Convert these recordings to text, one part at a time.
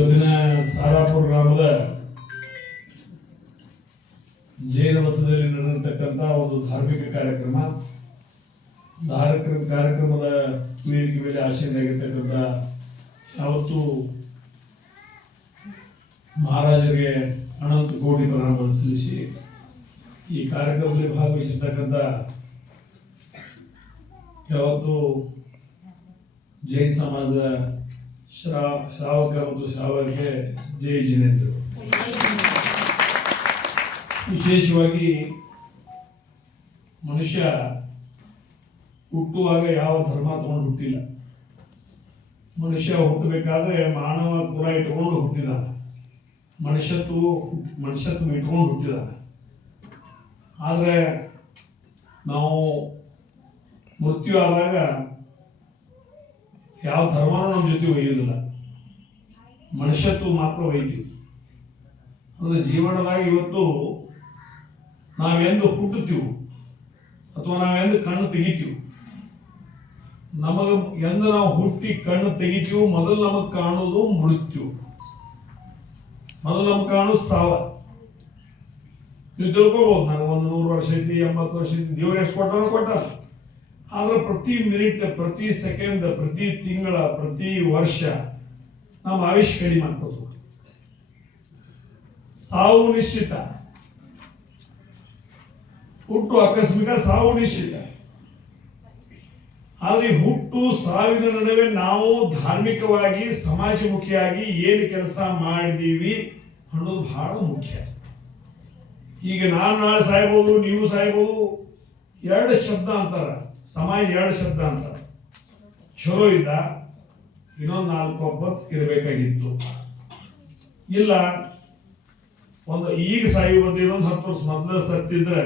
ಇವತ್ತಿನ ಸಾರಾಪುರ ಗ್ರಾಮದ ಜೈನ ವಸದಲ್ಲಿ ನಡೆದಿರ್ತಕ್ಕಂಥ ಒಂದು ಧಾರ್ಮಿಕ ಕಾರ್ಯಕ್ರಮದ ವೇದಿಕೆ ಮೇಲೆ ಆಶೀನಾಗಿರ್ತಕ್ಕಂಥ ಯಾವತ್ತು ಮಹಾರಾಜರಿಗೆ ಅನಂತ ಕೋಟಿ ಪ್ರಣಾಮಗಳನ್ನು ಸಲ್ಲಿಸಿ ಈ ಕಾರ್ಯಕ್ರಮದಲ್ಲಿ ಭಾಗವಹಿಸಿರ್ತಕ್ಕಂಥ ಯಾವತ್ತು ಜೈನ ಸಮಾಜದ ಶ್ರಾವಕ ಮತ್ತು ಶ್ರಾವಕರಿಗೆ ಜೈ ಜಿನೇಂದ್ರ. ವಿಶೇಷವಾಗಿ ಮನುಷ್ಯ ಹುಟ್ಟುವಾಗ ಯಾವ ಧರ್ಮ ತಗೊಂಡು ಹುಟ್ಟಿಲ್ಲ. ಮನುಷ್ಯ ಹುಟ್ಟಬೇಕಾದ್ರೆ ಮಾನವ ಕುಲ ಇಟ್ಕೊಂಡು ಹುಟ್ಟಿದಾನೆ, ಮನುಷ್ಯತ್ವ ಇಟ್ಕೊಂಡು ಹುಟ್ಟಿದಾನೆ. ಆದರೆ ನಾವು ಮೃತ್ಯು ಆದಾಗ ಯಾವ ಧರ್ಮನೂ ನಮ್ಮ ಜೊತೆ ಒಯ್ಯೋದಿಲ್ಲ, ಮನುಷ್ಯತ್ವ ಮಾತ್ರ ಒಯ್ತೀವಿ. ಅಂದರೆ ಜೀವನದಾಗ ಇವತ್ತು ನಾವೆಂದು ಹುಟ್ಟುತ್ತೀವಿ ಅಥವಾ ನಾವೆಂದು ಕಣ್ಣು ತೆಗಿತೀವಿ, ಎಂದು ನಾವು ಹುಟ್ಟಿ ಕಣ್ಣು ತೆಗಿತೀವಿ ಮೊದಲು ನಮಗೆ ಕಾಣೋದು ಮೃತ್ಯು, ಮೊದಲು ನಮ್ಗೆ ಕಾಣೋದು ಸಾವ. ನೀವು ತಿಳ್ಕೊಬೋದು, ನನಗೆ 100 ವರ್ಷ ಐತಿ, 80 ವರ್ಷ ಐತಿ, ದೇವ್ರು ಎಷ್ಟು ಕೊಟ್ಟ. ಆದ್ರೆ ಪ್ರತಿ ಮಿನಿಟ್, ಪ್ರತಿ ಸೆಕೆಂಡ್, ಪ್ರತಿ ತಿಂಗಳ, ಪ್ರತಿ ವರ್ಷ ನಮ್ಮ ಆಯುಷ್ ಕಡಿಮೆ ಮಾಡ್ಕೋದು. ಸಾವು ನಿಶ್ಚಿತ, ಹುಟ್ಟು ಆಕಸ್ಮಿಕ, ಸಾವು ನಿಶ್ಚಿತ. ಆದ್ರೆ ಹುಟ್ಟು ಸಾವಿನ ನಡುವೆ ನಾವು ಧಾರ್ಮಿಕವಾಗಿ ಸಮಾಜಮುಖಿಯಾಗಿ ಏನು ಕೆಲಸ ಮಾಡಿದೀವಿ ಅನ್ನೋದು ಬಹಳ ಮುಖ್ಯ. ಈಗ ನಾನು ನಾಳೆ ಸಾಯ್ಬೋದು, ನೀವು ಸಾಯ್ಬೋದು. 2 ಶಬ್ದ ಅಂತಾರ, ಸಮಾಜ 2 ಶಬ್ದ ಅಂತಾರ. ಚಲೋ ಇದ್ದ, ಇನ್ನೊಂದು 4 ಒಬ್ಬತ್ತು ಇರಬೇಕಾಗಿತ್ತು. ಇಲ್ಲ ಒಂದು ಈಗ ಸಾಯಿ ಬಂದು ಇನ್ನೊಂದು 10 ವರ್ಷ ಮೊದಲು ಸತ್ತಿದ್ರೆ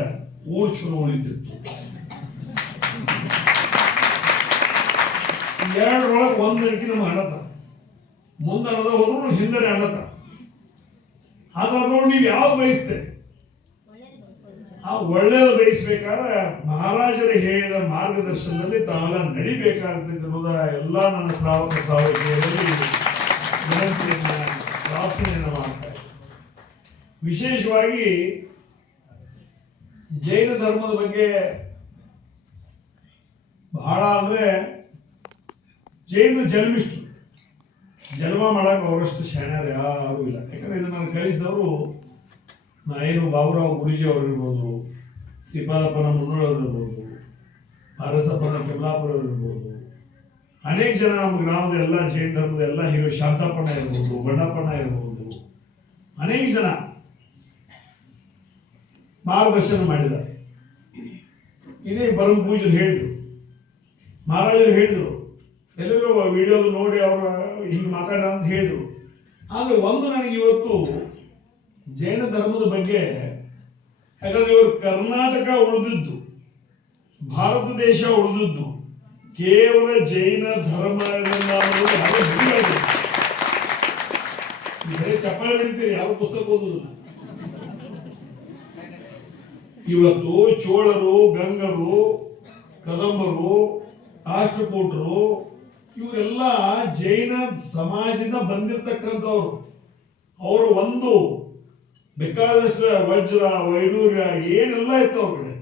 ಊರು ಚಲೋ ಉಳಿತಿತ್ತು. 2ರೊಳಗೆ 1 ಗಂಟೆ ನಮ್ಗೆ ಅಣತ, ಮುಂದೆ ಅಣದ ಹೋದ್ರು ಹಿಂದೆ ಅಣತ. ಆದ್ರೆ ಅದ್ರೊಳಗೆ ನೀವು ಯಾವ್ದು ಬಯಸ್ತೇವೆ? ಆ ಒಳ್ಳೆಯದು ಬಯಸ್ಬೇಕಾದ್ರೆ ಮಹಾರಾಜರು ಹೇಳಿದ ಮಾರ್ಗದರ್ಶನದಲ್ಲಿ ತಾವೆಲ್ಲ ನಡಿಬೇಕಾಗ್ತದೆ ಅನ್ನೋದ ಎಲ್ಲ ನನ್ನ ಶ್ರಾವಕಿಯರಲ್ಲಿ ವಿನಂತಿಯನ್ನ, ಪ್ರಾರ್ಥನೆಯನ್ನು ಮಾಡ್ತಾರೆ. ವಿಶೇಷವಾಗಿ ಜೈನ ಧರ್ಮದ ಬಗ್ಗೆ ಬಹಳ ಅಂದ್ರೆ, ಜೈನ ಜನ್ಮಿಷ್ಠರು ಜನ್ಮ ಮಾಡಕ್ಕೆ ಅವರಷ್ಟು ಶಾಣ್ಯರು ಯಾರೂ ಇಲ್ಲ. ಯಾಕಂದ್ರೆ ಇದು ನಾನು ಕಲಿಸಿದವರು ಏನು ಬಾಬುರಾವ್ ಗುರೂಜಿ ಅವರು ಇರ್ಬೋದು, ಶ್ರೀಪಾದಪ್ಪನ ಮುನ್ನೂರವ್ರು ಇರ್ಬೋದು, ಅರಸಪ್ಪನ ಕೆಮ್ಲಾಪುರ ಇರ್ಬೋದು, ಅನೇಕ ಜನ ನಮ್ಮ ಗ್ರಾಮದ ಎಲ್ಲ ಜೈನ ಧರ್ಮದ ಎಲ್ಲ ಹೀರೋ, ಶಾಂತಪ್ಪನ ಇರ್ಬೋದು, ಬಣ್ಣಪ್ಪನ ಇರ್ಬೋದು, ಅನೇಕ ಜನ ಮಾರ್ಗದರ್ಶನ ಮಾಡಿದ್ದಾರೆ. ಇದೇ ಪರಮ ಪೂಜರು ಹೇಳಿದ್ರು, ಮಹಾರಾಜರು ಹೇಳಿದ್ರು, ಎಲ್ಲರೂ ವಿಡಿಯೋದು ನೋಡಿ ಅವರು ಹಿಂಗೆ ಮಾತಾಡ ಅಂತ ಹೇಳಿದ್ರು. ಆದರೆ ಒಂದು ನನಗೆ ಇವತ್ತು ಜೈನ ಧರ್ಮದ ಬಗ್ಗೆ, ಯಾಕಂದ್ರೆ ಇವರು ಕರ್ನಾಟಕ ಉಳಿದಿದ್ದು, ಭಾರತ ದೇಶ ಉಳಿದಿದ್ದು ಕೇವಲ ಜೈನ ಧರ್ಮದಿಂದ. ಚಪ್ಪಾಳೆ ಹಿಡಿತೀರಿ, ಯಾವ ಪುಸ್ತಕ ಓದುದಿಲ್ಲ. ಇವತ್ತು ಚೋಳರು, ಗಂಗರು, ಕದಂಬರು, ರಾಷ್ಟ್ರಕೂಟರು ಇವರೆಲ್ಲ ಜೈನ ಸಮಾಜದಿಂದ ಬಂದಿರತಕ್ಕಂಥವ್ರು. ಅವರು ಒಂದು ಬೇಕಾದಷ್ಟು ವಜ್ರ, ವೈಡೂರ್ಯ ಏನೆಲ್ಲ ಇತ್ತು ಅವ್ರ ಕಡೆ.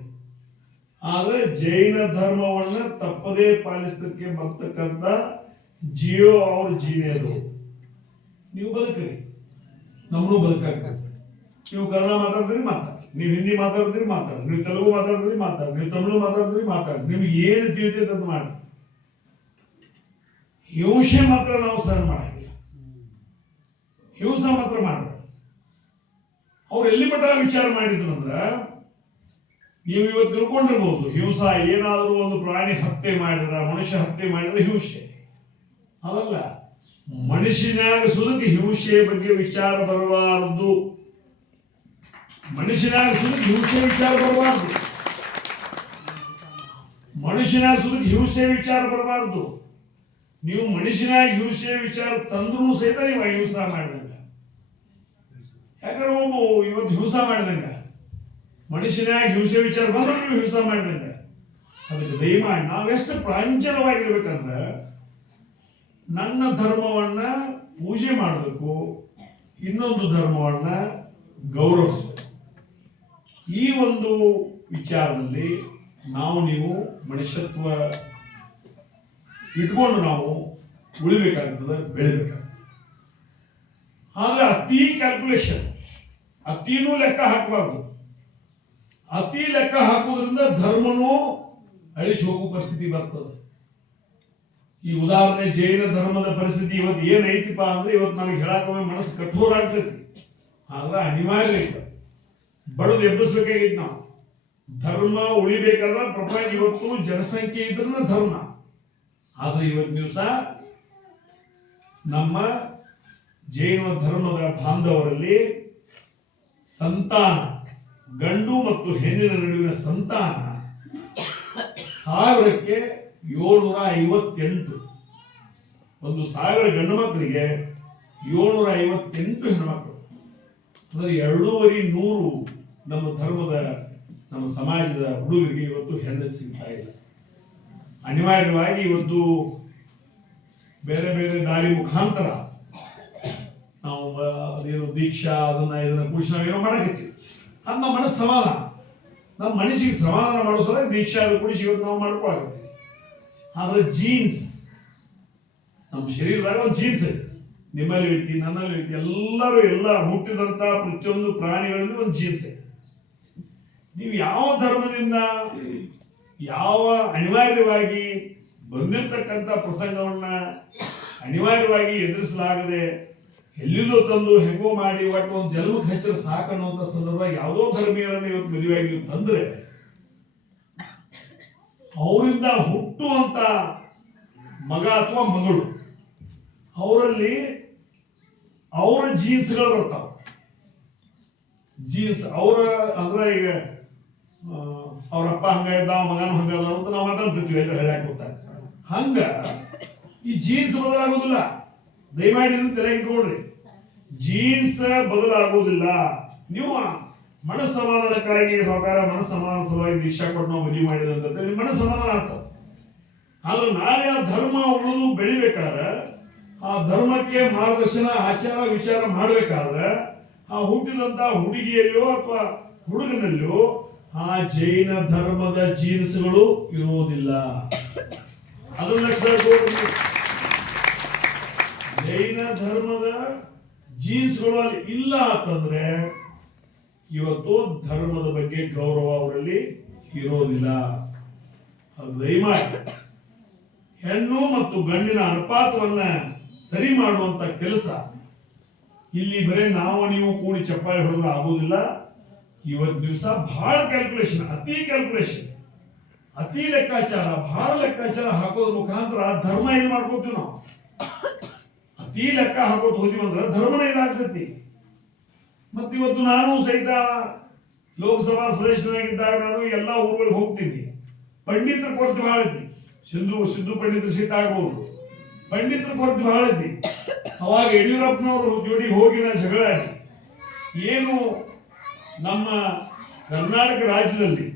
ಆದ್ರೆ ಜೈನ ಧರ್ಮವನ್ನ ತಪ್ಪದೇ ಪಾಲಿಸಲಿಕ್ಕೆ ಬರ್ತಕ್ಕಂಥ ಜಿಯೋ ಅವ್ರ ಜೀನೇದು. ನೀವು ಬದುಕ್ರಿ, ನಮ್ಮನ್ನು ಬದುಕಾಗ್ತದೆ. ನೀವು ಕನ್ನಡ ಮಾತಾಡಿದ್ರಿ ಮಾತಾಡಿ, ನೀವು ಹಿಂದಿ ಮಾತಾಡಿದ್ರಿ ಮಾತಾಡಿ, ನೀವು ತೆಲುಗು ಮಾತಾಡಿದ್ರಿ ಮಾತಾಡಿ, ನೀವು ತಮಿಳು ಮಾತಾಡಿದ್ರಿ ಮಾತಾಡಿ, ನಿಮ್ಗೆ ಏನು ತಿಳಿತೈತೆ ಅದು ಮಾಡಿ. ಹಿಂಸೆ ಮಾತ್ರ ನಾವು ಸಹನ ಮಾಡಂಗಿಲ್ಲ, ಹಿಂಸೆ ಮಾತ್ರ ಮಾಡಬಾರ್ದು. ಅವ್ರು ಎಲ್ಲಿ ಮಟ್ಟ ವಿಚಾರ ಮಾಡಿದ್ರು ಅಂದ್ರ, ನೀವು ಇವತ್ತು ತಿಳ್ಕೊಂಡಿರ್ಬೋದು, ಹಿಂಸಾ ಏನಾದರೂ ಒಂದು ಪ್ರಾಣಿ ಹತ್ಯೆ ಮಾಡಿದ್ರ, ಮನುಷ್ಯ ಹತ್ಯೆ ಮಾಡಿದ್ರೆ ಹಿಂಸೆ. ಅದಲ್ಲ, ಮನುಷ್ಯನಾಗ ಸುದಕ್ಕೆ ಹಿಂಸೆ ಬಗ್ಗೆ ವಿಚಾರ ಬರಬಾರದು. ಮನುಷ್ಯನಾಗ ಸುದಕ್ಕೆ ಹಿಂಸೆ ವಿಚಾರ ಬರಬಾರದು. ಮನುಷ್ಯನಾಗ ಸುದಕ್ಕೆ ಹಿಂಸೆ ವಿಚಾರ ಬರಬಾರದು. ನೀವು ಮನುಷ್ಯನಾಗಿ ಹಿಂಸೆ ವಿಚಾರ ತಂದ್ರೂ ಸಹಿತ ನೀವು ಹಿಂಸಾ ಮಾಡಿದಂಗ. ಯಾಕಂದ್ರೆ ಒಬ್ಬ ಇವತ್ತು ಹಿಂಸಾ ಮಾಡಿದಂಗ, ಮನುಷ್ಯನಾಗಿ ಹಿಂಸೆ ವಿಚಾರ ಬಂದ್ರೆ ನೀವು ಹಿಂಸಾ ಮಾಡಿದಂಗ. ಅದಕ್ಕೆ ದಯಮಾಡಿ ನಾವೆಷ್ಟು ಪ್ರಾಂಚಲವಾಗಿರ್ಬೇಕಂದ್ರೆ, ನನ್ನ ಧರ್ಮವನ್ನ ಪೂಜೆ ಮಾಡಬೇಕು, ಇನ್ನೊಂದು ಧರ್ಮವನ್ನ ಗೌರವಿಸಬೇಕು. ಈ ಒಂದು ವಿಚಾರದಲ್ಲಿ ನೀವು ಮನುಷ್ಯತ್ವ ಇಟ್ಕೊಂಡು ನಾವು ಉಳಿಬೇಕಾಗ್ತದೆ, ಬೆಳಿಬೇಕಾಗ್ತದೆ. ಆದ್ರೆ ಅತಿ ಕ್ಯಾಲ್ಕುಲೇಷನ್, ಅತಿನೂ ಲೆಕ್ಕ ಹಾಕಬಾರ್ದು. ಅತಿ ಲೆಕ್ಕ ಹಾಕುವುದರಿಂದ ಧರ್ಮನೂ ಅಳಿಸಿ ಹೋಗುವ ಪರಿಸ್ಥಿತಿ ಬರ್ತದೆ. ಈ ಉದಾಹರಣೆ ಜೈನ ಧರ್ಮದ ಪರಿಸ್ಥಿತಿ ಇವತ್ತು ಏನೈತಿಪ್ಪ ಅಂದ್ರೆ, ಇವತ್ತು ನಮಗೆ ಹೇಳಕ್ಕೊಮ್ಮೆ ಮನಸ್ಸು ಕಠೋರ ಆಗ್ತೈತಿ. ಆದ್ರೆ ಅನಿವಾರ್ಯ ಐತೆ, ಬಡದು ಎಬ್ಬಿಸ್ಬೇಕಾಗಿತ್ತು. ನಾವು ಧರ್ಮ ಉಳಿಬೇಕಾದ್ರೆ ಪ್ರಪಂಚ ಇವತ್ತು ಜನಸಂಖ್ಯೆ ಇದ್ರೆ ಧರ್ಮ. ಆದ್ರೆ ಇವತ್ತು ದಿವಸ ನಮ್ಮ ಜೈನ ಧರ್ಮದ ಬಾಂಧವರಲ್ಲಿ ಸಂತಾನ, ಗಂಡು ಮತ್ತು ಹೆಣ್ಣಿನ ನಡುವಿನ ಸಂತಾನ 1000ಕ್ಕೆ 758. 1000 ಗಂಡು ಮಕ್ಕಳಿಗೆ 758 ಹೆಣ್ಮಕ್ಳು. ಅಂದ್ರೆ 2,200 ನಮ್ಮ ಧರ್ಮದ, ನಮ್ಮ ಸಮಾಜದ ಹುಡುಗರಿಗೆ ಇವತ್ತು ಹೆಣ್ಣು ಸಿಗ್ತಾ ಇಲ್ಲ. ಅನಿವಾರ್ಯವಾಗಿ ಇವತ್ತು ಬೇರೆ ಬೇರೆ ದಾರಿ ಮುಖಾಂತರ ನಾವು ಅದೇನು ದೀಕ್ಷಾ ಇದನ್ನ ಕುಡಿಸಿ ನಾವೇನೋ ಮಾಡಕತ್ತೀವಿ. ಅದು ನಮ್ಮ ಮನಸ್ಸು ಸಮಾಧಾನ, ನಮ್ಮ ಮನಸ್ಸಿಗೆ ಸಮಾಧಾನ ಮಾಡೋ ಸಲ ದೀಕ್ಷಾ ಅದು ಕುಡಿಸಿ ಇವತ್ತು ನಾವು ಮಾಡ್ಕೊಳಕತ್ತೀವಿ. ಆದ್ರೆ ಜೀನ್ಸ್, ನಮ್ಮ ಶರೀರದಾಗ ಒಂದು ಜೀನ್ಸ್ ಐತಿ, ನಿಮ್ಮಲ್ಲಿ ಐತಿ, ನನ್ನಲ್ಲಿ ಐತಿ, ಎಲ್ಲ ಹುಟ್ಟಿದಂತ ಪ್ರತಿಯೊಂದು ಪ್ರಾಣಿಗಳಲ್ಲಿ ಒಂದು ಜೀನ್ಸ್ ಐತಿ. ನೀವು ಯಾವ ಧರ್ಮದಿಂದ ಯಾವ ಅನಿವಾರ್ಯವಾಗಿ ಬಂದಿರತಕ್ಕಂಥ ಪ್ರಸಂಗವನ್ನ ಅನಿವಾರ್ಯವಾಗಿ ಎದುರಿಸಲಾಗದೆ ಎಲ್ಲಿಂದೋ ತಂದು ಹೆಗೋ ಮಾಡಿ ಒಟ್ಟು ಒಂದು ಜನ್ಮಕ್ಕೆ ಹಚ್ಚಿರ ಸಾಕನ್ನುವಂಥ ಸಂದರ್ಭ ಯಾವುದೋ ಧರ್ಮೀಯರನ್ನು ಇವತ್ತು ಮದುವೆಯಾಗಿ ನೀವು ತಂದ್ರೆ, ಅವರಿಂದ ಹುಟ್ಟುವಂತ ಮಗ ಅಥವಾ ಮಗಳು ಅವರಲ್ಲಿ ಅವರ ಜೀನ್ಸ್ಗಳು ಬರ್ತಾವ. ಜೀನ್ಸ್ ಅವರ ಅಂದ್ರೆ ಈಗ ಅವ್ರಪ್ಪ ಹಂಗ ಇದ್ದ, ಮಗನೂ ಹಂಗ ಅದ ಅಂತ ನಾವು ಮಾತಾಡ್ತಿರ್ತೀವಿ, ಎಲ್ಲರೂ ಹೇಳಕ್ ಹೋಗ್ತಾರೆ. ಹಂಗ ಈ ಜೀನ್ಸ್ ಬದಲಾಗೋದಿಲ್ಲ. ದಯಮಾಡಿ ತಲೆಗೆ ಇಟ್ಕೊಳ್ರಿ, ಜೀನ್ಸ್ ಬದಲಾಗೋದಿಲ್ಲ. ನೀವು ಮನಸ್ಸಮಾಧಾನಕ್ಕಾಗಿ ಸರ್ಕಾರ ಮನಸ್ಸಮಾಧಾನ ಸಲುವಾಗಿ ದೀಕ್ಷಾ ಕೊಟ್ಟು ನಾವು ಮದುವೆ ಮಾಡಿದಂತ ನಿಮ್ಮ ಮನಸ್ಸಮಾಧಾನ ಆಗ್ತದೆ. ಆದ್ರೆ ನಾಳೆ ಆ ಧರ್ಮ ಉಳಿದು ಬೆಳಿಬೇಕಾದ್ರೆ, ಆ ಧರ್ಮಕ್ಕೆ ಮಾರ್ಗದರ್ಶನ ಆಚಾರ ವಿಚಾರ ಮಾಡಬೇಕಾದ್ರೆ ಆ ಹುಟ್ಟಿದಂತ ಹುಡುಗಿಯಲ್ಲಿಯೋ ಅಥವಾ ಹುಡುಗನಲ್ಲಿಯೋ ಆ ಜೈನ ಧರ್ಮದ ಜೀನ್ಸ್ಗಳು ಇರುವುದಿಲ್ಲ. ಅದನ್ನ ಜೈನ ಧರ್ಮದ ಜೀನ್ಸ್ಗಳು ಅಲ್ಲಿ ಇಲ್ಲ ಅಂತಂದ್ರೆ ಇವತ್ತು ಧರ್ಮದ ಬಗ್ಗೆ ಗೌರವ ಅವರಲ್ಲಿ ಇರೋದಿಲ್ಲ. ಅದು ದಯಮಾಡಿ ಹೆಣ್ಣು ಮತ್ತು ಗಂಡಿನ ಅನುಪಾತವನ್ನ ಸರಿ ಮಾಡುವಂತ ಕೆಲಸ ಇಲ್ಲಿ ಬರೀ ನೀವು ಕೂಡಿ ಚಪ್ಪಾಳೆ ಹೊಡೆದ್ರೆ ಆಗೋದಿಲ್ಲ. ಇವತ್ತು ದಿವಸ ಬಹಳ ಕ್ಯಾಲ್ಕುಲೇಷನ್, ಅತಿ ಲೆಕ್ಕಾಚಾರ, ಬಹಳ ಲೆಕ್ಕಾಚಾರ ಹಾಕೋದ್ರ ಮುಖಾಂತರ ಧರ್ಮ ಏನ್ ಮಾಡ್ಕೋತೀವಿ ನಾವು. ಅತಿ ಲೆಕ್ಕ ಹಾಕೋದು ಹೋದ್ವಿ ಅಂದ್ರೆ ಧರ್ಮನ ಇದಾಗ್ತೈತಿ. ಮತ್ತೆ ಇವತ್ತು ನಾನು ಸಹಿತ ಲೋಕಸಭಾ ಸದಸ್ಯನಾಗಿದ್ದಾಗ ನಾನು ಎಲ್ಲಾ ಊರುಗಳಿಗೆ ಹೋಗ್ತೀನಿ. ಪಂಡಿತರ ಕೊರತೆ ಬಹಳ ಐತಿ. ಸಿದ್ದು ಪಂಡಿತರ ಸೀಟ್ ಆಗ್ಬೋದು, ಪಂಡಿತರ ಕೊರತೆ ಬಹಳ ಐತಿ. ಅವಾಗ ಯಡಿಯೂರಪ್ಪನವರು ಜೋಡಿ ಹೋಗಿ ನಾ ಜಗಳ ಆಡಿ, ಏನು ನಮ್ಮ ಕರ್ನಾಟಕ ರಾಜ್ಯದಲ್ಲಿ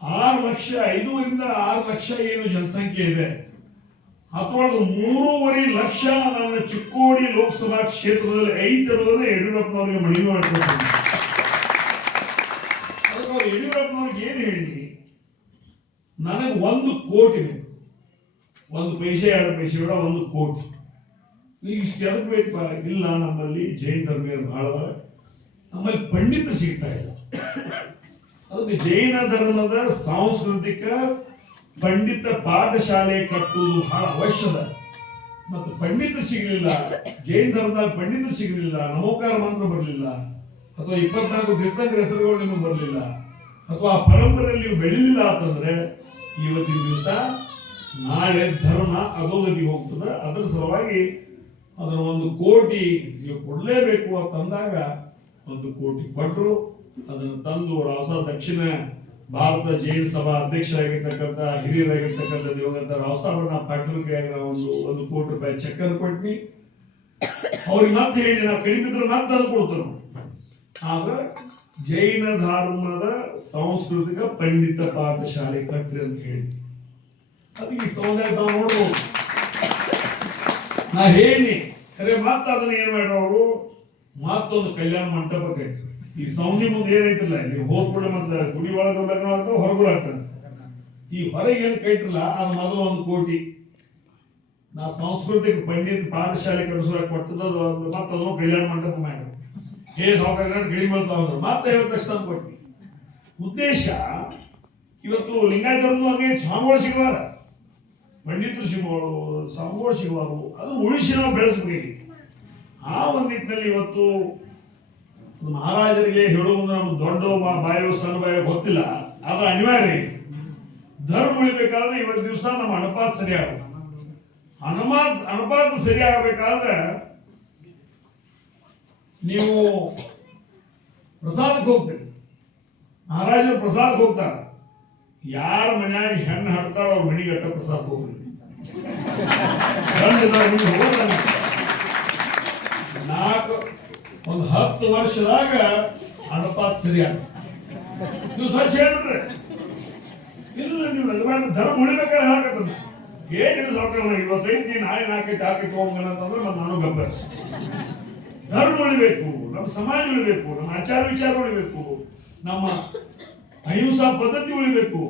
6 ಲಕ್ಷ 5ರಿಂದ 6 ಲಕ್ಷ ಏನು ಜನಸಂಖ್ಯೆ ಇದೆ, ಅದರೊಳಗೆ 3.5 ಲಕ್ಷ ನನ್ನ ಚಿಕ್ಕೋಡಿ ಲೋಕಸಭಾ ಕ್ಷೇತ್ರದಲ್ಲಿ ಐತೆ ಅನ್ನೋದನ್ನ ಯಡಿಯೂರಪ್ಪನವರಿಗೆ ಮನವಿ ಮಾಡ್ಕೊಳ್ತೀನಿ. ಅದಕ್ಕೆ ಯಡಿಯೂರಪ್ಪನವ್ರಿಗೆ ಏನು ಹೇಳಿ, ನನಗೆ 1 ಕೋಟಿ ಬೇಕು, 1 ಪೈಸೆ 2 ಪೈಸೆ ಬೇಡ, 1 ಕೋಟಿ. ಇಷ್ಟು ಎದಕ್ಕೆ ಬೇಕಪ್ಪ? ಇಲ್ಲ, ನಮ್ಮಲ್ಲಿ ಜೈನ ಧರ್ಮೀಯರು ಬಹಳ, ನಮ್ಮಲ್ಲಿ ಪಂಡಿತರು ಸಿಗ್ತಾ ಇಲ್ಲ. ಅದಕ್ಕೆ ಜೈನ ಧರ್ಮದ ಸಾಂಸ್ಕೃತಿಕ ಪಂಡಿತ ಪಾಠಶಾಲೆ ಕಟ್ಟುವುದು ಬಹಳ ಅವಶ್ಯದ. ಮತ್ತು ಪಂಡಿತರು ಸಿಗಲಿಲ್ಲ, ಜೈನ ಧರ್ಮದಾಗ ಪಂಡಿತರು ಸಿಗಲಿಲ್ಲ, ನಮೋಕಾರ ಮಂತ್ರ ಬರಲಿಲ್ಲ, ಅಥವಾ 24 ತೀರ್ಥಂಕರ ಹೆಸರುಗಳು ನಿಮಗೆ ಬರಲಿಲ್ಲ, ಅಥವಾ ಆ ಪರಂಪರೆಯಲ್ಲಿ ನೀವು ಬೆಳಿಲಿಲ್ಲ ಅಂತಂದ್ರೆ ಇವತ್ತಿನ ದಿವಸ ನಾಳೆ ಧರ್ಮ ಅಧೋಗತಿಗೆ ಹೋಗ್ತದೆ. ಅದರ ಸಲುವಾಗಿ ಅದನ್ನು 1 ಕೋಟಿ ನೀವು ಕೊಡಲೇಬೇಕು ಅಂತಂದಾಗ 1 ಕೋಟಿ ಕೊಟ್ಟರು. ಅದನ್ನು ತಂದು ಹೊಸ ದಕ್ಷಿಣ ಭಾರತ ಜೈನ ಸಭಾ ಅಧ್ಯಕ್ಷರಾಗಿರ್ತಕ್ಕಂಥ ಹಿರಿಯರಾಗಿರ್ತಕ್ಕಂಥ ದಿವಂಗತ ರಾವ್ ಪಾಟೀಲ್ಗೆ ನಾವು 1 ಕೋಟಿ ರೂಪಾಯಿ ಚೆಕ್ ಅನ್ನು ಕೊಟ್ಟಿ ಅವ್ರಿಗೆ ಮತ್ತೆ ಹೇಳಿ ನಾವು ಕಡಿಮೆ ಇದ್ರೆ ಮತ್ತೆ ಅದು ಕೊಡ್ತಾರೆ. ಆದ್ರೆ ಜೈನ ಧರ್ಮದ ಸಾಂಸ್ಕೃತಿಕ ಪಂಡಿತ ಪಾಠಶಾಲೆ ಕಟ್ರಿ ಅಂತ ಹೇಳಿ ಅದು ಈ ಸಮುದಾಯ ತಾವು ನೋಡ್ಬೋದು. ನಾ ಹೇಳಿ ಖರೆ ಮತ್ತೆ ಅದನ್ನ ಏನ್ ಮಾಡ್ರು ಅವರು ಮತ್ತೊಂದು ಕಲ್ಯಾಣ ಮಂಟಪ ಕಟ್ಟಿದ್ರು. ಈ ಸೌಂಡಿ ಮುಂದೆ ಏನೈತಿಲ್ಲ ನೀವು ಹೋಗ್ಬಿಡ ಮತ್ತೆ ಗುಡಿ ಒಳಗೆ ಲಗ್ನ ಆಗ್ತಾವ ಹೊರಗಡೆ ಆಗ್ತದೆ. ಈ ಹೊರಗೆ ಏನು ಕಟ್ಟಿಲ್ಲ ಅದು ಮೊದಲು 1 ಕೋಟಿ ನಾ ಸಾಂಸ್ಕೃತಿಕ ಪಂಡಿತ ಪಾಠಶಾಲೆ ಕಡಿಸೋಕೆ ಕೊಟ್ಟದ್ದು ಮತ್ತೆ ಅದನ್ನು ಕಲ್ಯಾಣ ಮಂಟಪ ಮಾಡಿದ್ರು. ಸಾವುಕಾರ ಗಡಿ ಮಾಡ್ತಾವ್ರು ಮತ್ತೆ 50 ಲಕ್ಷ ತಂದು ಕೊಟ್ಟಿ. ಉದ್ದೇಶ ಇವತ್ತು ಲಿಂಗಾಯತರನ್ನು ಹಂಗೆ ಸ್ವಾಮಿಗಳು ಸಿಗುವಾರ, ಪಂಡಿತರು ಸಿಗುವರು, ಸ್ವಾಮಿಗಳು ಸಿಗುವರು, ಅದು ಉಳಿಸಿ ನಾವು ಬೆಳೆಸಬೇಕಾಗಿ. ಆ ಒಂದು ನಿಟ್ಟಿನಲ್ಲಿ ಇವತ್ತು ಮಹಾರಾಜರಿಗೆ ಹೇಳುವುದು ನಮ್ಗೆ ದೊಡ್ಡ ಬಾಯೋ ಸಣ್ಣ ಬಾಯೋ ಗೊತ್ತಿಲ್ಲ, ಆದ್ರೆ ಅನಿವಾರ್ಯ ಧರ್ಮ ಉಳಿಬೇಕಾದ್ರೆ ಇವತ್ತು ದಿವಸ ನಮ್ಮ ಅನುಪಾತ ಸರಿಯಾಗ ಅನುಪಾತ ಸರಿಯಾಗಬೇಕಾದ್ರೆ ನೀವು ಪ್ರಸಾದಕ್ಕೆ ಹೋಗ್ತೀರಿ, ಮಹಾರಾಜರು ಪ್ರಸಾದಕ್ಕೆ ಹೋಗ್ತಾರ, ಯಾರ ಮನ್ಯಾಗ ಹೆಣ್ಣು ಹಾಡ್ತಾರ ಅವ್ರ ಮನೆಗೆ ಅಟ್ಟ ಪ್ರಸಾದ ಹೋಗ್ರಿ. ಒಂದು 10 ವರ್ಷದಾಗ ಅನುಪಾತ ಸರಿಯಾಗ ನೀವು ಸ್ವಚ್ಛ ಹೇಳ್ಬಿಡ್ರೆ ಇಲ್ಲ. ನೀವು ನಗವಾದ ಧರ್ಮ ಉಳಿಬೇಕಾದ್ರೆ ಹಾಕತ್ತ ಏನಿಲ್ಲ ಸಾವುಕಾರ 25 ನಾಳೆ 4 ಹಾಕಿ ಹೋಗೋಣ ಅಂತಂದ್ರೆ ಮತ್ತೆ ನಾನು ಗಬ್ಬರ್. ಧರ್ಮ ಉಳಿಬೇಕು, ನಮ್ಮ ಸಮಾಜ ಉಳಿಬೇಕು, ನಮ್ಮ ಆಚಾರ ವಿಚಾರ ಉಳಿಬೇಕು, ನಮ್ಮ ಅಹಿಂಸಾ ಪದ್ಧತಿ ಉಳಿಬೇಕು.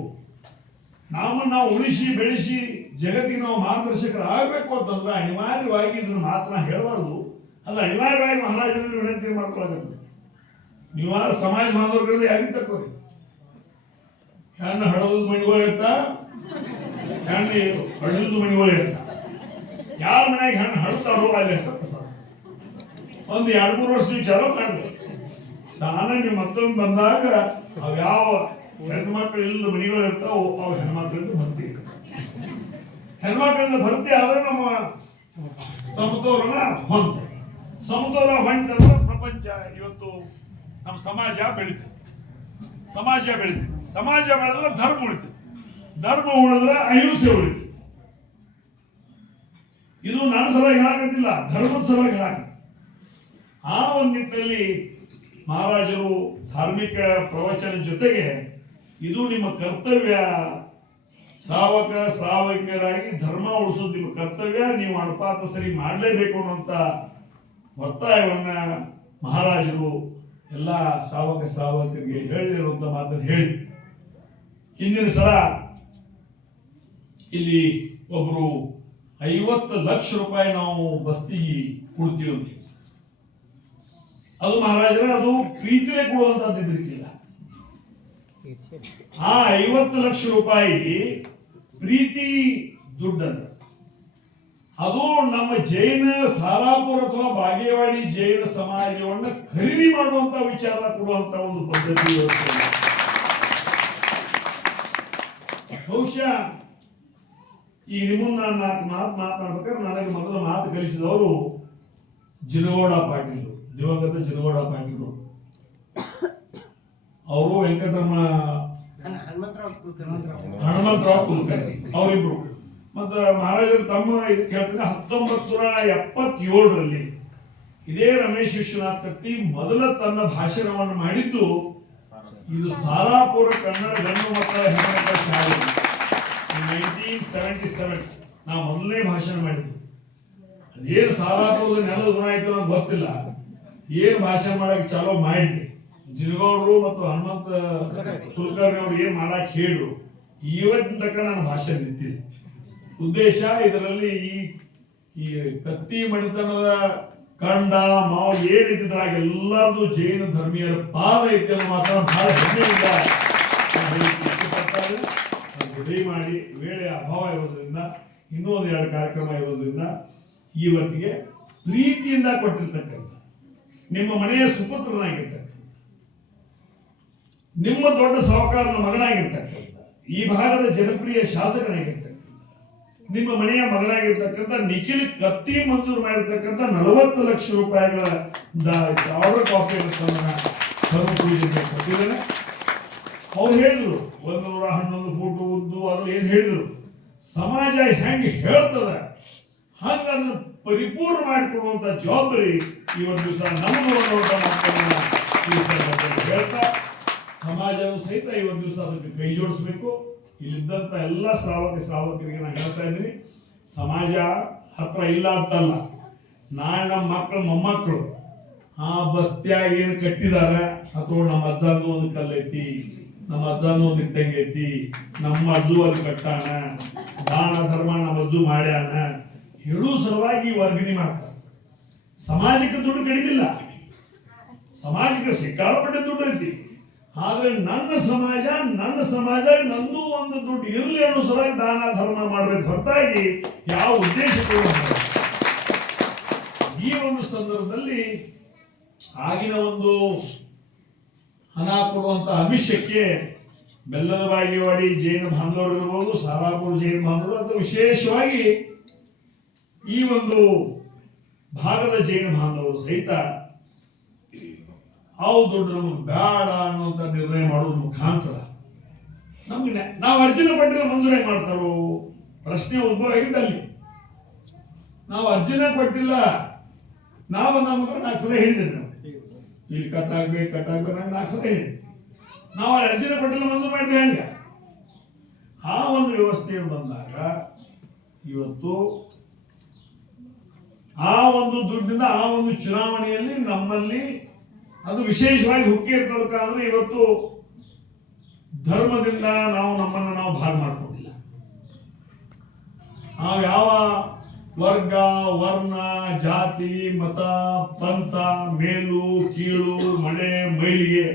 ನಾವು ಉಳಿಸಿ ಬೆಳೆಸಿ ಜಗತ್ತಿಗೆ ನಾವು ಮಾರ್ಗದರ್ಶಕರು ಆಗಬೇಕು ಅಂತಂದ್ರೆ ಅನಿವಾರ್ಯವಾಗಿ ಇದನ್ನು ಮಾತನ್ನ ಹೇಳಬಾರ್ದು. ಅದು ಅನಿವಾರ್ಯವಾಗಿ ಮಹಾರಾಜರಲ್ಲಿ ವಿನಂತಿ ಮಾಡ್ಕೊಳ್ಳೋದು. ನೀವು ಸಮಾಜ ಬಾಂಧವರಿಂದ ಯಾರಿಗೆ ತಕ್ಕೋರಿ, ಹೆಣ್ಣು ಹಡದ ಮಣಿಗಳು ಇರ್ತ, ಹೆಣ್ಣು ಹಡದ ಮಣಿಗಳು ಇರ್ತ, ಯಾರ ಮನೆಯಾಗ ಹೆಣ್ಣು ಹಡ್ತಾರೋ ಅಲ್ಲಿ ಪ್ರಸಾದ ಒಂದು 2-3 ವರ್ಷ ವಿಚಾರ ಮಾಡಿ ತಾನೇ ನೀವು ಮತ್ತೊಮ್ಮೆ ಬಂದಾಗ ಅವು ಯಾವ ಹೆಣ್ಮಕ್ಳು ಇಲ್ಲದ ಮನೆಗಳು ಇರ್ತಾವ ಅವು ಹೆಣ್ಮಕ್ಳಿಂದ ಭರ್ತಿ. ಹೆಣ್ಮಕ್ಳಿಂದ ಭರ್ತಿ ಆದ್ರೆ ನಮ್ಮ ಸಮತೋಲನ ಹೊಂಟಂದ್ರೆ ಪ್ರಪಂಚ ಇವತ್ತು ನಮ್ಮ ಸಮಾಜ ಬೆಳಿತೈತಿ. ಸಮಾಜ ಬೆಳೆದ್ರೆ ಧರ್ಮ ಉಳಿತೈತಿ, ಧರ್ಮ ಉಳಿದ್ರೆ ಅಹಿಂಸೆ ಉಳಿತೈತಿ. ಇದು ನನ್ನ ಸಲುವಾಗಿ ಹೇಳಾಕತ್ತಿಲ್ಲ, ಧರ್ಮದ ಸಲುವಾಗಿ ಹೇಳಾಕ. ಆ ಒಂದು ನಿಟ್ಟಿನಲ್ಲಿ ಮಹಾರಾಜರು ಧಾರ್ಮಿಕ ಪ್ರವಚನ ಜೊತೆಗೆ ಇದು ನಿಮ್ಮ ಕರ್ತವ್ಯ, ಶ್ರಾವಕರಾಗಿ ಧರ್ಮ ಉಳಿಸೋದು ನಿಮ್ಮ ಕರ್ತವ್ಯ, ನೀವು ಅನುಪಾತ ಸರಿ ಮಾಡಲೇಬೇಕು ಅನ್ನುವಂಥ ಒತ್ತಾಯವನ್ನ ಮಹಾರಾಜರು ಎಲ್ಲ ಶ್ರಾವಕರಿಗೆ ಹೇಳಿರುವಂಥ ಮಾತನ್ನು ಹೇಳಿ ಹಿಂದಿನ ಸಲ ಇಲ್ಲಿ ಒಬ್ರು 50 ಲಕ್ಷ ರೂಪಾಯಿ ನಾವು ಬಸ್ತಿಗೆ ಕೊಡ್ತೀವಿ ಅಂತ. ಅದು ಮಹಾರಾಜರ ಅದು ಪ್ರೀತಿನೇ ಕೊಡುವಂತದ್ದು ಇದ್ರಿಕ್ಕಿಲ್ಲ. ಆ 50 ಲಕ್ಷ ರೂಪಾಯಿ ಪ್ರೀತಿ ದುಡ್ಡನ್ನು ಅದು ನಮ್ಮ ಜೈನ ಸಾಲಾಪುರ ಅಥವಾ ಬಾಗೇವಾಡಿ ಜೈನ ಸಮಾಜವನ್ನ ಖರೀದಿ ಮಾಡುವಂತ ವಿಚಾರ ಕೊಡುವಂತ ಒಂದು ಪದ್ಧತಿ. ಬಹುಶಃ ಈ ನಿಮ್ಮನ್ನ 4 ಮಾತು ಮಾತನಾಡ್ಬೇಕಾದ್ರೆ ನನಗೆ ಮೊದಲ ಮಾತು ಕಲಿಸಿದವರು ಜಿನಗೌಡ ಪಾಟೀಲ್, ದಿವಂಗತ ಜಿನಗೌಡ ಪಾಟೀಲ್. ಅವರು ಹನುಮಂತರಾವ್ ಕುಲಕರ್ಣಿ ಅವರಿಬ್ರು. ಮತ್ತು ಮಹಾರಾಜರು ತಮ್ಮ ಇದಕ್ಕೆ ಹೇಳ್ತೀನಿ 1977ರಲ್ಲಿ ಇದೇ ರಮೇಶ್ ವಿಶ್ವನಾಥ್ ಕತ್ತಿ ಮೊದಲ ತನ್ನ ಭಾಷಣವನ್ನು ಮಾಡಿದ್ದು ಇದು ಸಾಲಾಪುರ ಕನ್ನಡ ಗಂಡು ಮಕ್ಕಳ ಹೆಣ್ಣುಮಕ್ಕಳ ಶಾಲೆ 1977 ನಾ ಮೊದಲನೇ ಭಾಷಣ ಮಾಡಿದ್ದು. ಅದೇನು ಸಾಲಾಪುರದ ನೆಲದ ಗುಣ ಆಯ್ತು ನನಗೆ ಗೊತ್ತಿಲ್ಲ, ಏನು ಭಾಷಣ ಮಾಡಕ್ಕೆ ಚಾಲೋ ಮಾಡಿ ಜಿನಗೌಡರು ಮತ್ತು ಹನುಮಂತ ಕುಲಕರ್ಣಿ ಅವ್ರು ಏನ್ ಮಾಡಕ್ ಹೇಳು ಇವತ್ತಿನ ತನಕ ನಾನು ಭಾಷಣ ನಿಂತಿಲ್ಲ. ಉದ್ದೇಶ ಇದರಲ್ಲಿ ಈ ಕತ್ತಿ ಮಣಿತನದ ಕಂಡ ಮಾವು ಏನಿದ್ದಾಗ ಎಲ್ಲರದು ಜೈನ ಧರ್ಮೀಯರ ಪಾದ ಐತೆ ಅನ್ನೋ ಮಾತ್ರ ಬಹಳ ಹೆಮ್ಮೆಯಿಂದ ರೆಡಿ ಮಾಡಿ ವೇಳೆ ಅಭಾವ ಇರೋದ್ರಿಂದ ಇನ್ನೂ 1-2 ಕಾರ್ಯಕ್ರಮ ಇರೋದ್ರಿಂದ ಇವತ್ತಿಗೆ ಪ್ರೀತಿಯಿಂದ ಕೊಟ್ಟಿರ್ತಕ್ಕಂಥ ನಿಮ್ಮ ಮನೆಯ ಸುಪುತ್ರನಾಗಿರ್ತಕ್ಕಂಥ ನಿಮ್ಮ ದೊಡ್ಡ ಸಾಹುಕಾರನ ಮಗನಾಗಿರ್ತಕ್ಕಂಥ ಈ ಭಾಗದ ಜನಪ್ರಿಯ ಶಾಸಕನಾಗಿರ್ತಕ್ಕಂಥ ನಿಮ್ಮ ಮನೆಯ ಮಗನಾಗಿರ್ತಕ್ಕಂಥ ನಿಖಿಲ್ ಕತ್ತಿ ಮಂಜೂರು ಮಾಡಿರ್ತಕ್ಕಂಥ 40 ಲಕ್ಷ ರೂಪಾಯಿಗಳ 1000 ಕಾಪಿಯನ್ನು ಕೊಟ್ಟಿದ್ದೇನೆ. ಅವ್ರು ಹೇಳಿದ್ರು 111 ಫೂಟು ಉದ್ದು ಅದು ಏನು ಹೇಳಿದ್ರು ಸಮಾಜ ಹೆಂಗೆ ಹೇಳ್ತದ ಹಂಗನ್ನು ಪರಿಪೂರ್ಣ ಮಾಡಿಕೊಡುವಂತ ಜವಾಬ್ದಾರಿ ಈ ಒಂದು ದಿವಸ ನಮ್ಮದು ಅನ್ನುವಂಥ ಮಾತನ್ನ ಹೇಳ್ತಾ ಸಮಾಜವು ಸಹಿತ ಈ ಒಂದು ದಿವಸ ಅದಕ್ಕೆ ಕೈ ಜೋಡಿಸ್ಬೇಕು. ಇಲ್ಲಿದ್ದಂಥ ಎಲ್ಲ ಶ್ರಾವಕರಿಗೆ ನಾನು ಹೇಳ್ತಾ ಇದ್ದೀನಿ, ಸಮಾಜ ಹತ್ರ ಇಲ್ಲ ಅಂತಲ್ಲ, ನಾಳೆ ನಮ್ಮ ಮಕ್ಕಳು ಮೊಮ್ಮಕ್ಕಳು ಆ ಬಸ್ತಿಯಾಗ ಏನು ಕಟ್ಟಿದಾರ ಅಥವಾ ನಮ್ಮ ಅಜ್ಜಂದು ಒಂದು ಕಲ್ಲೈತಿ, ನಮ್ಮ ಅಜ್ಜಂದು ಒಂದು ಇಟ್ಟಂಗೈತಿ, ನಮ್ಮ ಅಜ್ಜು ಅದು ಕಟ್ಟಾನ, ದಾನ ಧರ್ಮ ನಮ್ಮ ಅಜ್ಜು ಮಾಡ್ಯಾನ ಹೇಳೋ ಸಲುವಾಗಿ ವರ್ಗಣಿ ಮಾಡ್ತಾರೆ. ಸಮಾಜಕ್ಕೆ ದುಡ್ಡು ಕಡಿದಿಲ್ಲ, ಸಮಾಜಕ್ಕೆ ಸಿಕ್ಕಾಪಟ್ಟೆ ದುಡ್ಡು ಐತಿ. ಆದ್ರೆ ನನ್ನ ಸಮಾಜ ನಂದು ಒಂದು ದುಡ್ಡು ಇರಲಿ ಅನ್ನೋ ಸಲುವಾಗಿ ದಾನ ಧರ್ಮ ಮಾಡ್ಬೇಕು ಹೊರತಾಗಿ ಯಾವ ಉದ್ದೇಶಕ್ಕೂ ಈ ಒಂದು ಸಂದರ್ಭದಲ್ಲಿ ಆಗಿನ ಒಂದು ಹಣ ಕೊಡುವಂತ ಆಮಿಷಕ್ಕೆ ಬೆಲ್ಲದ ಬಾಗೇವಾಡಿ ಜೈನ ಬಾಂಧವರು ಇರ್ಬೋದು, ಸಾರಾಪುರ ಜೈನ ಬಾಂಧವರು ಅಥವಾ ವಿಶೇಷವಾಗಿ ಈ ಒಂದು ಭಾಗದ ಜೈನ ಬಾಂಧವರು ಸಹಿತ ಅವು ದುಡ್ಡು ನಮಗೆ ಬೇಡ ಅನ್ನುವಂಥ ನಿರ್ಣಯ ಮಾಡೋದ್ರ ಮುಖಾಂತರ ನಮ್ಗೆ ನಾವು ಅರ್ಜಿನ ಪಟ್ಟಿನ ಮಂಜೂರಾಗಿ ಮಾಡ್ತಾರೋ ಪ್ರಶ್ನೆ ಉದ್ಭವ ಆಗಿದ್ದಲ್ಲಿ. ನಾವು ಅರ್ಜಿನ ಕೊಟ್ಟಿಲ್ಲ, ನಾವು ನಮ್ಮ 4 ಸಲ ಹೇಳಿದ್ದೆ, ನಾವು ಇಲ್ಲಿ ಕಟ್ಟಾಗ್ಬೇಕು ನಾನು 4 ಸಲ ಹೇಳಿದ್ದೆ. ನಾವು ಅರ್ಜಿನ ಪಟ್ಟಿನ ಮಂಜೂರು ಮಾಡಿದ್ವಿ. ಹಂಗ ಆ ಒಂದು ವ್ಯವಸ್ಥೆಯನ್ನು ಬಂದಾಗ ಇವತ್ತು ಆ ಒಂದು ದುಡ್ಡಿಂದ ಆ ಒಂದು ಚುನಾವಣೆಯಲ್ಲಿ ನಮ್ಮಲ್ಲಿ ಅದು ವಿಶೇಷವಾಗಿ ಹುಕ್ಕಿ ಇರ್ತಬೇಕಾದ್ರೆ ಇವತ್ತು ಧರ್ಮದಿಂದ ನಮ್ಮನ್ನು ನಾವು ಭಾಗ ಮಾಡ್ಕೊಂಡಿಲ್ಲ. ನಾವು ಯಾವ ವರ್ಗ ವರ್ಣ ಜಾತಿ ಮತ ಪಂಥ ಮೇಲು ಕೀಳು ಮಳೆ ಮೈಲಿಗೆ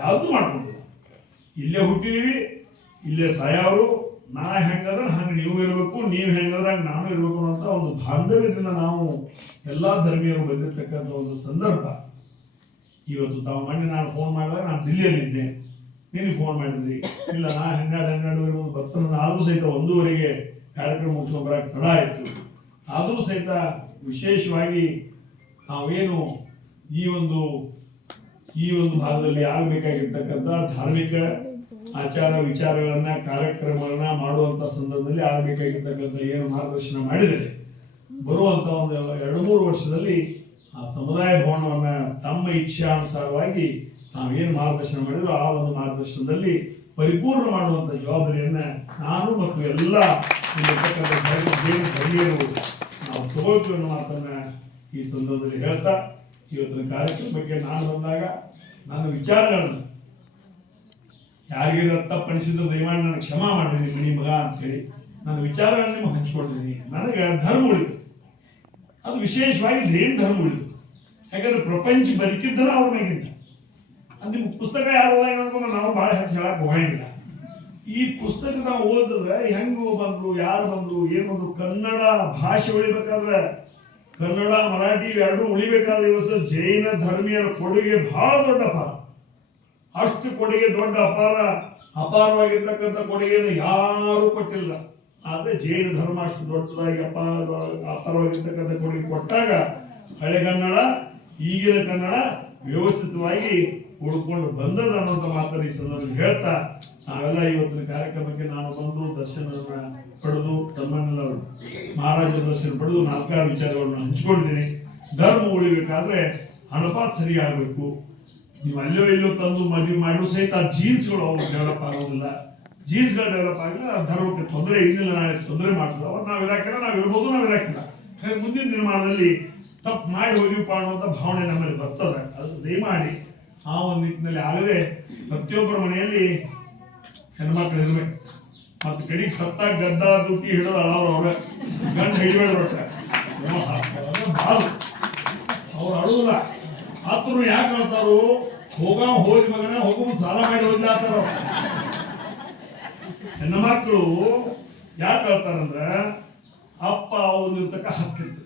ಯಾವುದು ಮಾಡ್ಕೊಂಡಿಲ್ಲ. ಇಲ್ಲೇ ಹುಟ್ಟಿದೀವಿ, ಇಲ್ಲೇ ಸಾಯವರು, ನಾ ಹೆಂಗಂದ್ರೆ ಹಂಗೆ ನೀವು ಇರಬೇಕು, ನೀವು ಹೆಂಗಂದ್ರೆ ಹಂಗೆ ನಾನು ಇರಬೇಕು ಅಂತ ಒಂದು ಬಾಂಧವ್ಯದಿಂದ ನಾವು ಎಲ್ಲಾ ಧರ್ಮೀಯರು ಬಂದಿರತಕ್ಕಂಥ ಒಂದು ಸಂದರ್ಭ. ಇವತ್ತು ತಾವು ಮೊನ್ನೆ ನಾನು ಫೋನ್ ಮಾಡಿದಾಗ ನಾನು ದಿಲ್ಲಿಯಲ್ಲಿದ್ದೆ, ನೀನು ಫೋನ್ ಮಾಡಿದ್ರಿ, ಇಲ್ಲ ನಾ 12 ಬರ್ತಾನೆ, ಆದರೂ ಸಹಿತ 1:30ಗೆ ಕಾರ್ಯಕ್ರಮ ಮುಗಿಸ್ಕೊಂಡು ಬರಕ್ಕೆ ತಡ ಆಯಿತು. ಆದರೂ ಸಹಿತ ವಿಶೇಷವಾಗಿ ನಾವೇನು ಈ ಒಂದು ಭಾಗದಲ್ಲಿ ಆಗಬೇಕಾಗಿರ್ತಕ್ಕಂಥ ಧಾರ್ಮಿಕ ಆಚಾರ ವಿಚಾರಗಳನ್ನ ಕಾರ್ಯಕ್ರಮಗಳನ್ನ ಮಾಡುವಂತ ಸಂದರ್ಭದಲ್ಲಿ ಆಗಬೇಕಾಗಿರ್ತಕ್ಕಂಥ ಏನು ಮಾರ್ಗದರ್ಶನ ಮಾಡಿದರೆ ಬರುವಂತ ಒಂದು 2-3 ವರ್ಷದಲ್ಲಿ ಆ ಸಮುದಾಯ ಭವನವನ್ನ ತಮ್ಮ ಇಚ್ಛಾನುಸಾರವಾಗಿ ನಾವೇನು ಮಾರ್ಗದರ್ಶನ ಮಾಡಿದ್ರು ಆ ಒಂದು ಮಾರ್ಗದರ್ಶನದಲ್ಲಿ ಪರಿಪೂರ್ಣ ಮಾಡುವಂತ ಜವಾಬ್ದಾರಿಯನ್ನ ನಾನು ಮತ್ತು ಎಲ್ಲ ಧರ್ಮೀಯರು ನಾವು ತಗೋತೀವಿ ಅನ್ನೋ ಮಾತನ್ನ ಈ ಸಂದರ್ಭದಲ್ಲಿ ಹೇಳ್ತಾ, ಇವತ್ತಿನ ಕಾರ್ಯಕ್ರಮಕ್ಕೆ ನಾನು ಬಂದಾಗ ನನ್ನ ವಿಚಾರಗಳನ್ನು ಯಾರಿಗಿರೋ ತಪ್ಪನಿಸಿದ್ರು ದಯಮಾಡಿ ನನಗೆ ಕ್ಷಮಾ ಮಾಡಿ, ನಿಮ್ಮ ಮಗ ಅಂತ ಹೇಳಿ ನನ್ನ ವಿಚಾರಗಳನ್ನು ನಿಮಗೆ ಹಂಚ್ಕೊಂಡಿದ್ದೀನಿ. ನನಗೆ ಧರ್ಮ ಉಳಿದು, ಅದು ವಿಶೇಷವಾಗಿ ಏನು ಧರ್ಮ ಉಳಿದು, ಯಾಕಂದ್ರೆ ಪ್ರಪಂಚ ಬದುಕಿದ್ದರ ಅವ್ರ ಮೇಗಿಂತ ಅದು ನಿಮ್ಮ ಪುಸ್ತಕ ಯಾರು ಓದಂದ್ರೆ ನಾವು ಭಾಳ ಹೆಚ್ಚು ಹೇಳಕ್ ಹೋಗಂಗಿಲ್ಲ. ಈ ಪುಸ್ತಕ ನಾವು ಓದಿದ್ರೆ ಹೆಂಗೆ ಬಂದ್ರು, ಯಾರು ಬಂದ್ರು, ಏನು ಬಂದ್ರು, ಕನ್ನಡ ಭಾಷೆ ಉಳಿಬೇಕಾದ್ರೆ, ಕನ್ನಡ ಮರಾಠಿ ಎರಡೂ ಉಳಿಬೇಕಾದ್ರೆ ಇವತ್ತು ಜೈನ ಧರ್ಮೀಯರ ಕೊಡುಗೆ ಬಹಳ ದೊಡ್ಡ ಅಪಾರ. ಅಷ್ಟು ಕೊಡುಗೆ ದೊಡ್ಡ ಅಪಾರವಾಗಿರ್ತಕ್ಕಂಥ ಕೊಡುಗೆಯನ್ನು ಯಾರು ಕೊಟ್ಟಿಲ್ಲ. ಆದರೆ ಜೈನ ಧರ್ಮ ಅಷ್ಟು ದೊಡ್ಡದಾಗಿ ಅಪಾರವಾಗಿರ್ತಕ್ಕಂಥ ಕೊಡುಗೆ ಕೊಟ್ಟಾಗ ಹಳೆಗನ್ನಡ ಈಗಿನ ಕನ್ನಡ ವ್ಯವಸ್ಥಿತವಾಗಿ ಉಳ್ಕೊಂಡು ಬಂದದ ಅನ್ನೋಂಥ ಮಾತನ್ನು ಈ ಸಂದರ್ಭದಲ್ಲಿ ಹೇಳ್ತಾ, ನಾವೆಲ್ಲ ಇವತ್ತಿನ ಕಾರ್ಯಕ್ರಮಕ್ಕೆ ನಾನು ಬಂದು ದರ್ಶನವನ್ನು ಪಡೆದು ತಮ್ಮನ್ನೆಲ್ಲ ಮಹಾರಾಜರ ದರ್ಶನ ಪಡೆದು 4 ವಿಚಾರಗಳನ್ನು ಹಂಚ್ಕೊಂಡಿದ್ದೀನಿ. ಧರ್ಮ ಉಳಿಬೇಕಾದ್ರೆ ಅನುಪಾತ ಸರಿಯಾಗಬೇಕು. ನೀವು ಅಲ್ಲೋ ಇಲ್ಲೋ ತಂದು ಮದುವೆ ಮಾಡಿದ್ರು ಸಹಿತ ಆ ಜೀನ್ಸ್ಗಳು ಅವು ಡೆವಲಪ್ ಆಗೋದಿಲ್ಲ. ಜೀನ್ಸ್ಗಳು ಡೆವಲಪ್ ಆಗಿಲ್ಲ, ಧರ್ಮಕ್ಕೆ ತೊಂದರೆ ಇನ್ನಿಲ್ಲ, ನಾಳೆ ತೊಂದರೆ ಮಾಡ್ತದೆ. ಅವ್ರು ನಾವು ಇರಾಕಿಲ್ಲ, ನಾವು ಇರ್ಬೋದು, ನಾವು ಇರಾಕಿಲ್ಲ. ಮುಂದಿನ ದಿನಮಾನದಲ್ಲಿ ತಪ್ಪು ಮಾಡಿ ಹೋಗಿವಪ್ಪ ಅನ್ನುವಂಥ ಭಾವನೆ ನಮ್ಮಲ್ಲಿ ಬರ್ತದೆ. ಅದು ದಯಮಾಡಿ ಆ ಒಂದು ನಿಟ್ಟಿನಲ್ಲಿ ಆಗದೆ ಪ್ರತಿಯೊಬ್ಬರ ಮನೆಯಲ್ಲಿ ಹೆಣ್ಮಕ್ಳು ಇರ್ಬೇಕು. ಮತ್ತು ಕಡೆಗೆ ಸತ್ತಾಗ ಗದ್ದ ದುಡ್ಡಿ ಹಿಡಿದು ಅವ್ರ ಗಂಡ ಹಿಡಿಬೇಡ ಅವ್ರು ಅಳುವುದಿಲ್ಲ. ಆತರು ಯಾಕೆ ಹೇಳ್ತಾರು, ಹೋಗಿ ಮಗನ ಹೋಗ ಸಾಲ ಮಾಡಿ ಹೋಗ್ಲಿ ಆತಾರ. ಹೆಣ್ಣು ಮಕ್ಕಳು ಯಾಕೆ ಹೇಳ್ತಾರಂದ್ರ ಅಪ್ಪ ಅವನಿರ್ತಕ್ಕ ಹಕ್ಕಿರ್ತದೆ.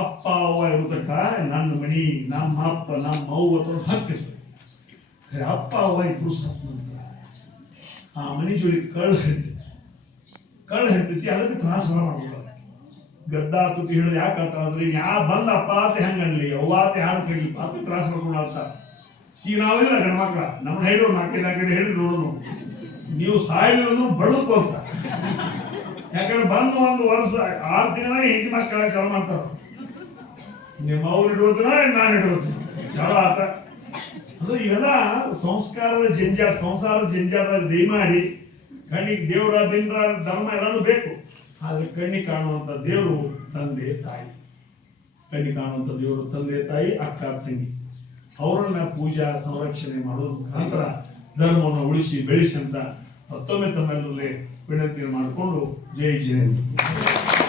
ಅಪ್ಪ ಅವ್ವ ಇರತಕ್ಕ ನನ್ನ ಮನಿ, ನಮ್ಮ ಅಪ್ಪ ನಮ್ಮ ಅವ್ವ ಅಥವಾ ಹಕ್ಕಿರ್ತದೆ. ಅಪ್ಪ ಅವ್ವ ಇಬ್ರು ಸತ್ ನಂತರ ಆ ಮನಿ ಜೋಡಿ ಕಳ್ಳ ಹರಿತೈತಿ, ಅದಕ್ಕೆ ತ್ರಾಸ ಮಾಡ್ಬೋದು. ಗದ್ದ ತುಟ್ಟಿ ಹಿಡಿದು ಯಾಕೆ ಹೇಳ್ತಾರ ಅಂದ್ರೆ ಬಂದ ಅಪ್ಪ ಅಂತ ಹೆಂಗನ್ಲಿ, ಅವ್ವ ಅಂತ ಯಾರು ಕೇಳಲಿಪ್ಪ ಅದಕ್ಕೆ ತ್ರಾಸ ಮಾಡ್ಕೊಂಡು ಹೇಳ್ತಾರ. ಈಗ ನಾವಿಲ್ಲ ಗಂಡ್ಮಕ್ಳ ನಮ್ಮನ್ನ ಹೇಳಿ 4 ಹೇಳಿ ನೋಡೋಣ, ನೀವು ಸಾಯಿದ್ರು ಬಳುಕು ಅಂತ. ಯಾಕಂದ್ರೆ ಬಂದು 1 ವರ್ಷ 6 ತಿಂಗಳಾಗ ಹೆಂಡತಿ ಮಕ್ಕಳ ಚಾಲು ಮಾಡ್ತಾರ. ನಿಮ್ಮ ಅವ್ರು ಇಡೋದನ್ನ ನಾನು ಇಡೋದು ಚಾಲು ಆತ. ಅಂದ್ರೆ ಇವೆಲ್ಲ ಸಂಸ್ಕಾರದ ಜಂಜಾಟ, ಸಂಸಾರದ ಜಂಜಾಟದಲ್ಲಿ ದಯಮಾಡಿ ಕಣ್ಣಿಗೆ ದೇವರ ದಿನ ಧರ್ಮ ಎಲ್ಲಾನು ಬೇಕು. ಆದ್ರೆ ಕಣ್ಣಿಗೆ ಕಾಣುವಂತ ದೇವರು ತಂದೆ ತಾಯಿ ಕಣ್ಣಿ ಕಾಣುವಂಥ ದೇವರು ತಂದೆ ತಾಯಿ ಅಕ್ಕ ತಂಗಿ ಅವರನ್ನ ಪೂಜಾ ಸಂರಕ್ಷಣೆ ಮಾಡೋದ್ರ ಮುಖಾಂತರ ಧರ್ಮವನ್ನು ಉಳಿಸಿ ಬೆಳೆಸಿ ಅಂತ ಮತ್ತೊಮ್ಮೆ ತಮ್ಮೆಲ್ಲರಲ್ಲಿ ವಿನಂತಿಯನ್ನು ಮಾಡಿಕೊಂಡು ಜೈ ಜಿನೇಂದ್ರ.